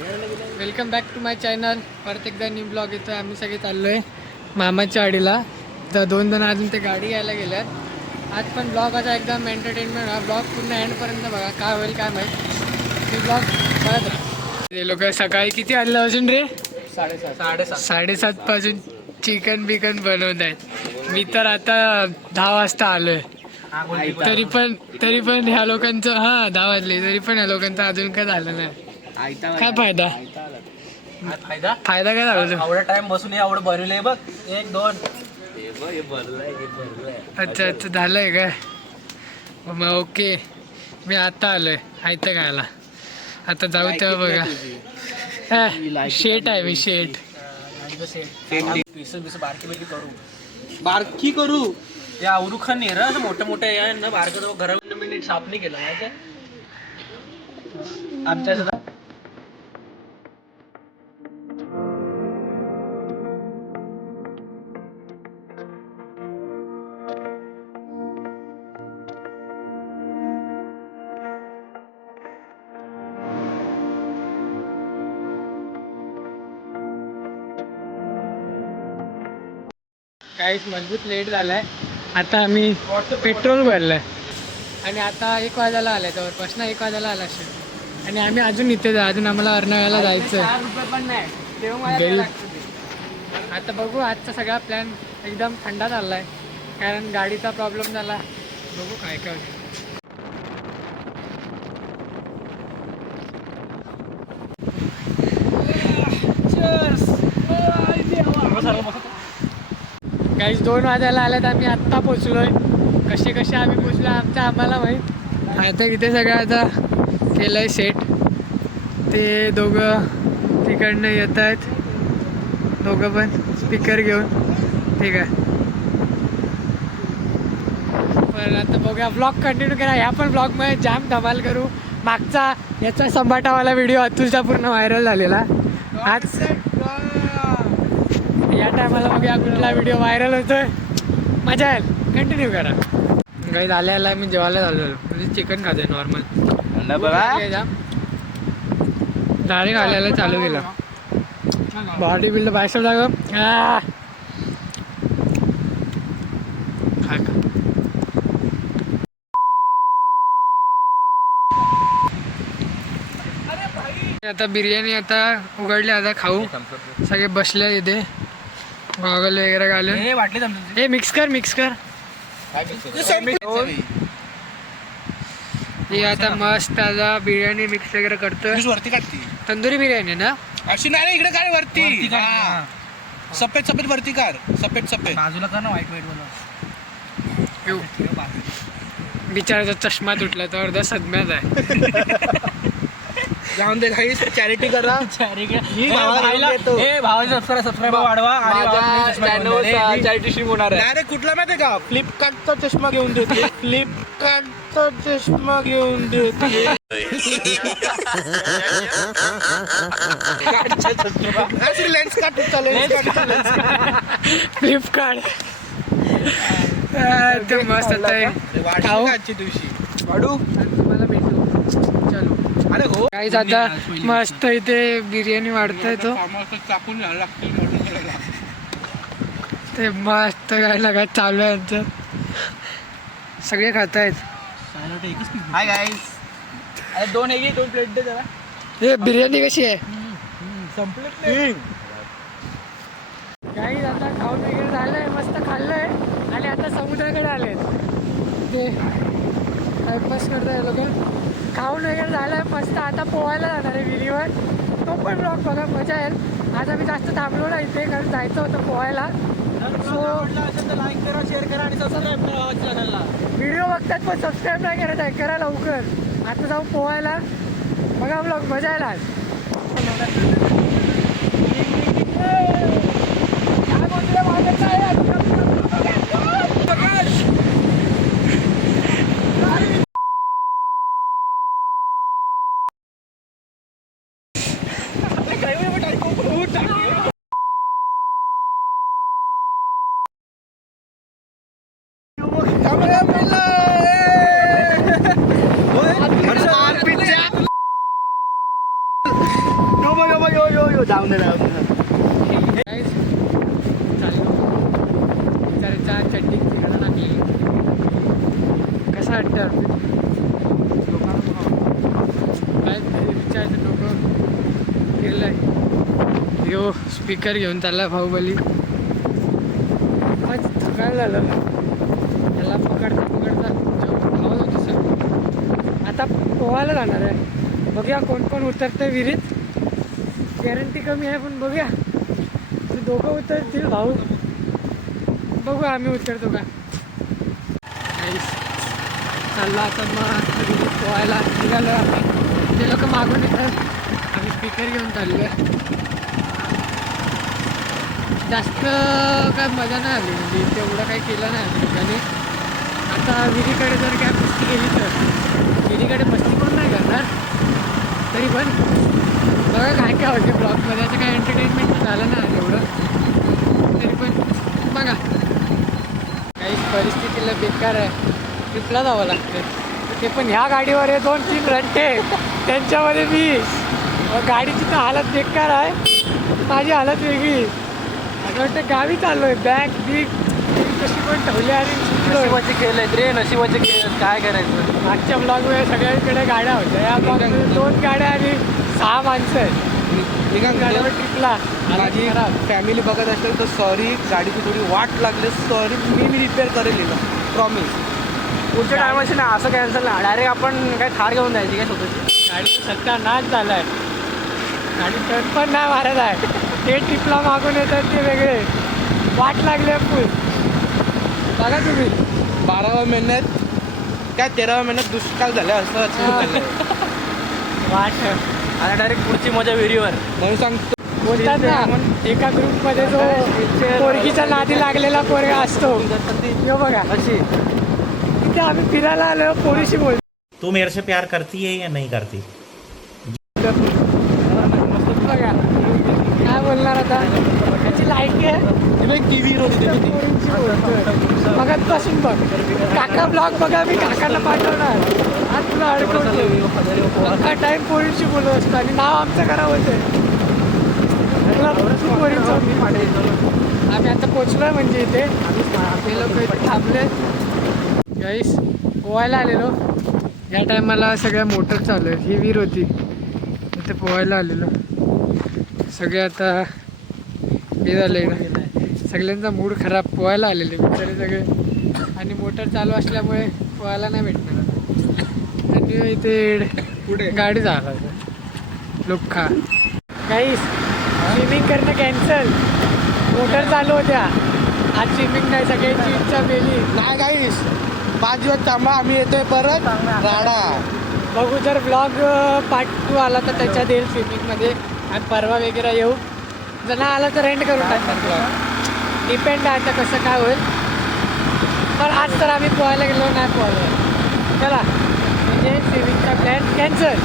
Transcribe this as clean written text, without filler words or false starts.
Welcome back to my channel. परत एकदा new blog येतो. आम्ही सगळे चाललो आहे मामाच्या वाडीला. तर 2 जण अजून ते गाडी घ्यायला गेल्यात. आज पण ब्लॉगाचा एकदम एंटरटेनमेंट हा ब्लॉग पूर्ण एंडपर्यंत बघा. काय होईल काय माहीत. मी ब्लॉग बघत राहा. ते लोक सकाळी किती वाजलं अजून रे? 7:30 पासून चिकन बिकन बनवत आहेत. मी तर आता 10 वाजता आलो आहे. तरी पण ह्या लोकांचं 10 वाजले तरी पण ह्या लोकांचं अजून काय झालं नाही. काय फायदा काय झाला? एवढा टाइम बसून एवढं बनवलंय बघ. 1 2 अच्छा झालंय काय? मग ओके. मी आता आलोय आयतं खायला. आता जाऊ तेव्हा बघा. शेट आहे मी शेट. बारकी करू या उरुखा नाही रे. मोठे मोठे ना बारक घर मी साफ नाही केलं माहिती आमच्या काहीच मजबूत लेट झालाय. आता आम्ही पेट्रोल भरलंय आणि आता 1 वाजायला आलाय. जवळपास 1 वाजायला आला असेल. आणि आम्ही अजून इथे अजून आम्हाला अर्नाळ्याला जायचं. आता बघू. आजचा सगळा प्लॅन एकदम थंडा चाललाय कारण गाडीचा प्रॉब्लेम झाला. बघू काय काय होतं. काहीच 2 वाजायला आल्यात. आम्ही आत्ता पोचलोय. कसे आम्ही पोचलो आम्हाला माहीत. आता इथे सगळं आता केलंय सेट. ते दोघं तिकडनं येत आहेत. दोघं पण स्पीकर घेऊन. ठीक आहे. पण आता बघूया. ब्लॉग कंटिन्यू करा. ह्या पण ब्लॉगमध्ये जाम धमाल करू. मागचा याचा संभाटावाला व्हिडिओ अतुलचा पूर्ण व्हायरल झालेला. आज या टायमाला बघूया कुठला व्हिडिओ व्हायरल होतोय. मजा येईल. कंटिन्यू करा. काही झाल्याला मी जेवायला झालेलो म्हणजे चिकन खातोय नॉर्मल. डायरेक्ट आल्याला चालू केलं. बॉडी बिल्ड बायसेप जागो. आता बिर्याणी आता उघडली. आता खाऊ. सगळे बसले इथे. गॉगल वगैरे घालून. हे मिक्स कर. हे आता मस्त आता बिर्याणी मिक्स वगैरे करतोय. वरती काढती तंदुरी बिर्याणी ना अशी नाही. इकडे काय वरती सफेद वरती कार. सफेद बाजूला कर ना. व्हाईट बिचाराचा चष्मा तुटला तर अर्धा सदम्यात आहे. जाऊन दे काही चॅरिटी करा. सबस्क्राईब वाढवा आणि चॅरिटी स्ट्रीम होणार आहे. अरे कुठला माहिती का? फ्लिपकार्टचा चष्मा घेऊन देते. फ्लिपकार्टचा चष्मा घेऊन देते. लेन्स काढ फ्लिपकार्ट. ते मस्त खाऊ दिवशी वाढू. तुम्हाला भेटू. चलो. अरे हो काहीच आता मस्त इथे बिर्याणी वाढतोय तो. ते मस्त काय लागा चालू आहे यांचं. सगळे खात आहेत. Hi guys. अरे 2 प्लेट दे जरा. हे बिर्याणी कशी आहे? संपलेत. काही आता खाऊन वगैरे झालंय. मस्त खाल्लंय आणि आता समुद्राकडे आले. ते टाइमपास करताय लोक. खाऊन वगैरे झालंय मस्त. आता पोहायला जाणार आहे विहिरीवर. तो पण ब्लॉग बघा. मजा येईल. आज आम्ही जास्त थांबलो ना इथे कारण जायचं होतं पोहायला. सो लाईक करा, शेअर करा आणि सबस्क्राईब करा चॅनलला. व्हिडिओ बघतात पण सबस्क्राईब नाही करत आहे. करा लवकर. आता जाऊ पोहायला. बघा ब्लॉग. मजा येईल आज. जाऊन Guys, चाललो विचारायच्या चड्डी फिरायला लागली. कसं वाटतं काय विचारायचं लोक फिरलंय. यो स्पीकर घेऊन चालला बाहुबली. आज काय झालं त्याला पकडता पकडता धावत होतं सर. आता पोहायला जाणार आहे. बघूया कोण कोण उतरतंय विहिरीत. गॅरंटी कमी आहे पण बघूया. ते दोघं उतरतील भाऊ. बघू आम्ही उतरतो का. चालला आता मग पोहायला निघालो आम्ही. ते लोक मागून येतात. आम्ही स्पीकर घेऊन चाललो आहे. जास्त काय मजा नाही आली म्हणजे तेवढं काही केलं नाही आम्ही आणि आता विहिरीकडे जर काय मस्ती केली तर विहिरीकडे मस्ती पण नाही करणार. तरी पण बघा काय काय होते ब्लॉगमध्ये. असं काय एंटरटेनमेंट झालं नाही एवढं. तरी पण बघा काही परिस्थितीला बेकार आहे. ट्रिपला जावं लागतं ते पण ह्या गाडीवर आहे 2-3 रंटे त्यांच्यामध्ये मी गाडीची तर हालत बेकार आहे. माझी हालत वेगळी. असं वाटतं गावी चाललो आहे. बॅग बिग कशी पण ठेवली आणि नशिबाचे खेळ आहेत रे. नशिबाचे खेळ काय करायचं. मागच्या ब्लॉगमध्ये सगळ्यांकडे गाड्या होत्या. या ब्लॉगमध्ये 2 गाड्या आणि 6 माणसं आहेत. गाड्यावर ट्रिपला माझी फॅमिली बघत असेल तर सॉरी. गाडीची थोडी वाट लागली सॉरी. मी रिपेअर करेल प्रॉमिस. पुढच्या टायमाशी ना असं कॅन्सल ना. डायरेक्ट आपण काय थार घेऊन जायची काय स्वतःची. गाडीचा सध्या नाच झाला आहे. गाडी टर्न पण नाही मारत आहे. ते ट्रिपला मागून येतात ते वेगळे. वाट लागली आहे फुल. बघा तुम्ही 12व्या महिन्यात काय 13व्या महिन्यात दुष्काळ झाला असं वाट. आता डायरेक्ट पुढची मजा विहिरीवर. म्हणून सांगतो बोलतात ना एका ग्रुपमध्ये जो पोरगीच्या नादी लागलेला पोरगा असतो. यो बघा अशी तिथे आम्ही फिरायला आलो. पोरीशी बोल. तू मेरे से प्यार करती है या नहीं करती? बघा काय बोलणार आता. त्याची लाईक आहे. टीव्ही मगाचपासून बघ काका ब्लॉग बघा. मी काकांना पाठवणार. आज तुला अडकवतो. अख्खा टाईम पोरींशी बोलत असतो आणि नाव आमचं करावं होतं. आम्ही आता पोचलोय म्हणजे इथे. ते लोक इथे थांबले. गाईस पोहायला आलेलो. या टायमाला सगळ्या मोटर चालू आहे. ही विहीर होती इथे पोहायला आलेलो. सगळे आता हे झाले ना सगळ्यांचा मूड खराब. पोहायला आलेले बिचारे सगळे आणि मोटर चालू असल्यामुळे पोहायला नाही भेटणार आता. आणि इथे पुढे गाडी झाला लोक काही स्विमिंग करणं कॅन्सल. मोटर चालू होत्या. आज स्विमिंग नाही. सगळ्यांची इच्छा मेली. नाही गाईस 5 दिवस थांबा. आम्ही येतोय परत राडा. बघू जर ब्लॉग पार्ट 2 आला तर त्याच्यात येईल स्विमिंगमध्ये. आणि परवा वगैरे येऊ. जर नाही आला तर रेंट करून टाकणार ब्लॉग. डिपेंड आहे आता कसं काय होईल. पण आज तर आम्ही पोहायला गेलो नाही पोहायला. चला म्हणजे स्विमिंगचा प्लॅन कॅन्सल.